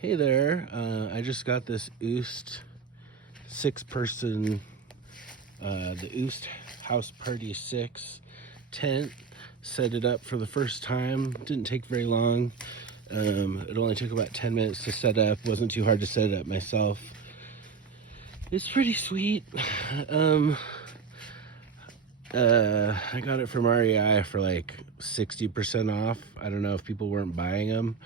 Hey there, I just got this UST 6-person, the UST House Party 6 tent. Set it up for the first time. Didn't take very long. It only took about 10 minutes to set up. Wasn't too hard to set it up myself. It's pretty sweet. I got it from REI for like 60% off. I don't know if people weren't buying them.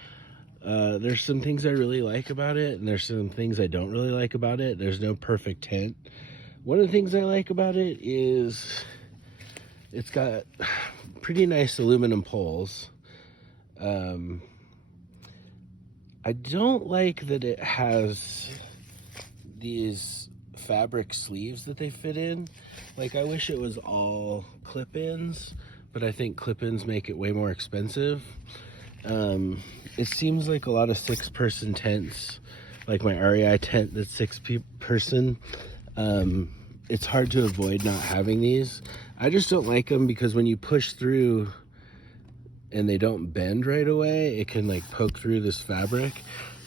There's some things I really like about it, and there's some things I don't really like about it. There's no perfect tent. One of the things I like about it is it's got pretty nice aluminum poles. I don't like that it has these fabric sleeves that they fit in. Like, I wish it was all clip-ins, but I think clip-ins make it way more expensive. It seems like a lot of 6-person tents, like my REI tent that's 6-person, it's hard to avoid not having these. I just don't like them because when you push through and they don't bend right away, it can like poke through this fabric,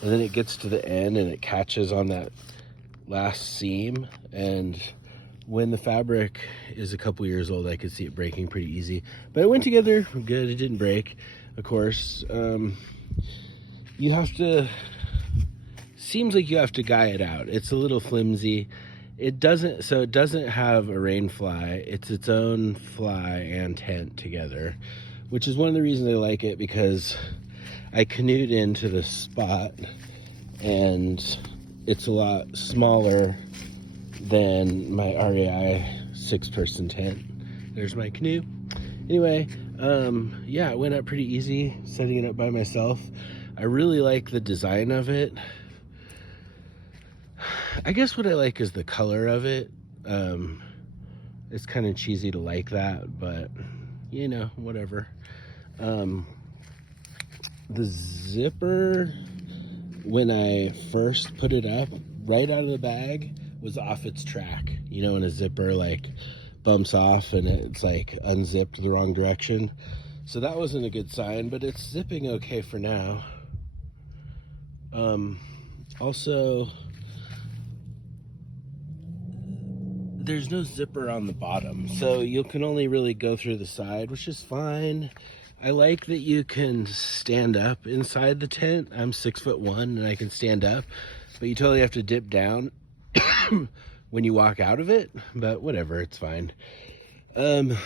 and then it gets to the end and it catches on that last seam, and when the fabric is a couple years old, I could see it breaking pretty easy. But it went together good. It didn't break, of course. You have to, seems like you have to guy it out. It's a little flimsy. It doesn't have a rain fly. It's its own fly and tent together, which is one of the reasons I like it, because I canoed into the spot and it's a lot smaller than my REI 6-person tent. There's my canoe. Anyway, yeah, it went up pretty easy setting it up by myself. I really like the design of it. I guess what I like is the color of it. It's kind of cheesy to like that, but you know, whatever. The zipper, when I first put it up, right out of the bag, was off its track. You know, when a zipper like bumps off and it's like unzipped the wrong direction. So that wasn't a good sign, but it's zipping okay for now. Also, there's no zipper on the bottom, so you can only really go through the side, which is fine. I like that you can stand up inside the tent. I'm 6'1" and I can stand up, but you totally have to dip down when you walk out of it, but whatever, it's fine. I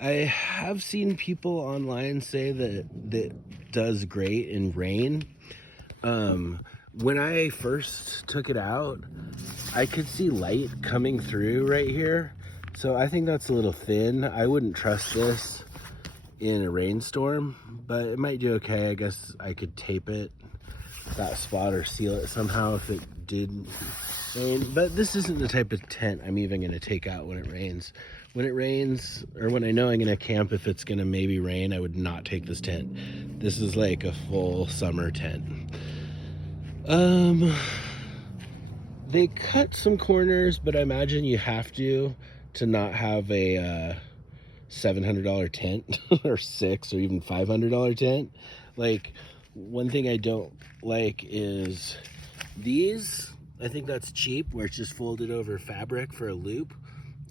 have seen people online say that does great in rain. When I first took it out, I could see light coming through right here, so I think that's a little thin. I wouldn't trust this in a rainstorm, but it might do okay. I guess I could tape it, that spot, or seal it somehow if it did rain. But this isn't the type of tent I'm even going to take out when it rains. When it rains, or when I know I'm going to camp, if it's going to maybe rain, I would not take this tent. This is like a full summer tent. They cut some corners, but I imagine you have to not have a $700 tent or $600 or even $500 tent. Like, one thing I don't like is these. I think that's cheap, where it's just folded over fabric for a loop.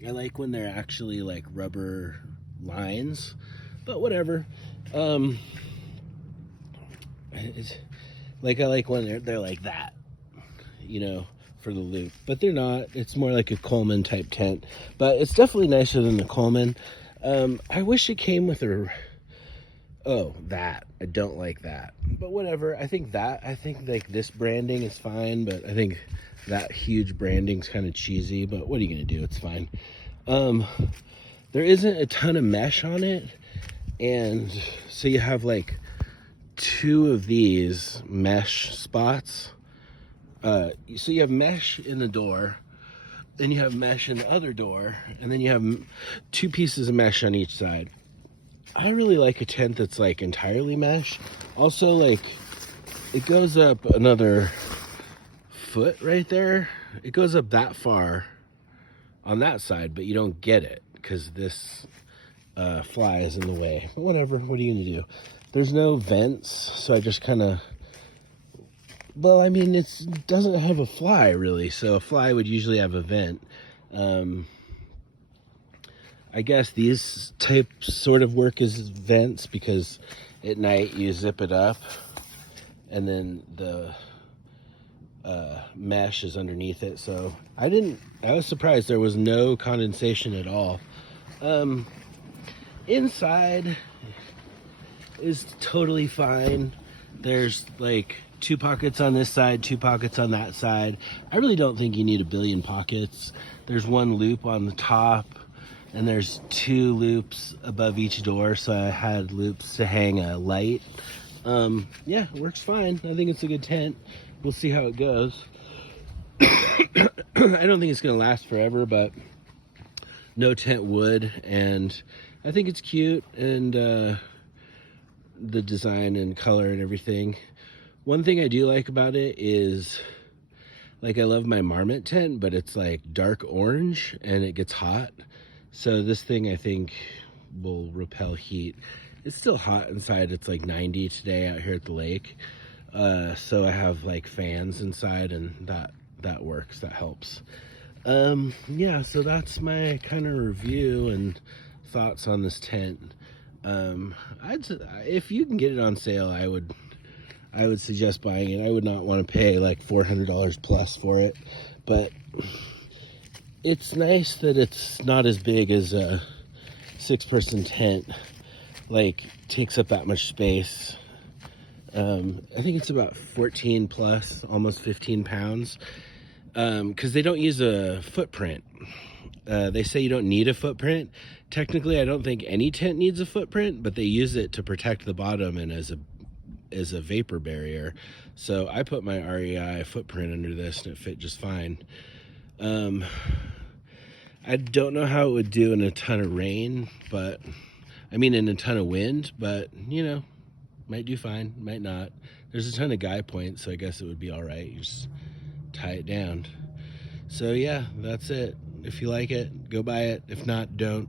I like when they're actually like rubber lines, but whatever. It's like, I like when they're like that, you know, for the loop, but they're not. It's more like a Coleman type tent, but it's definitely nicer than the Coleman. I wish it came with a, that. I don't like that, but whatever. I think like this branding is fine, but I think that huge branding's kind of cheesy, but what are you gonna do? It's fine. There isn't a ton of mesh on it, and so you have like 2 of these mesh spots. So you have mesh in the door, then you have mesh in the other door, and then you have 2 pieces of mesh on each side. I really like a tent that's like entirely mesh. Also, like, it goes up another foot right there. It goes up that far on that side, but you don't get it because this fly is in the way. But whatever, what are you gonna do? There's no vents, so I just kind of Well, I mean, it doesn't have a fly really, so a fly would usually have a vent. I guess these types sort of work as vents because at night you zip it up and then the mesh is underneath it. So I was surprised there was no condensation at all. Inside is totally fine. There's like 2 pockets on this side, 2 pockets on that side. I really don't think you need a billion pockets. There's 1 loop on the top and there's 2 loops above each door, so I had loops to hang a light. Yeah, it works fine. I think it's a good tent. We'll see how it goes. I don't think it's gonna last forever, but no tent would, and I think it's cute, and the design and color and everything. One thing I do like about it is, like, I love my marmot tent, but it's like dark orange and it gets hot. So this thing I think will repel heat. It's still hot inside. It's like 90 today out here at the lake. So I have like fans inside, and that works. That helps. Yeah, so that's my kind of review and thoughts on this tent. If you can get it on sale, I would suggest buying it. I would not want to pay like $400 plus for it, but it's nice that it's not as big as a 6-person tent, like takes up that much space. I think it's about 14 plus, almost 15 pounds, because they don't use a footprint. They say you don't need a footprint. Technically, I don't think any tent needs a footprint, but they use it to protect the bottom and as a vapor barrier. So I put my REI footprint under this and it fit just fine. I don't know how it would do in a ton of rain, but I mean in a ton of wind, but you know, might do fine, might not. There's a ton of guy points, so I guess it would be all right. You just tie it down. So yeah, that's it. If you like it, go buy it. If not, don't.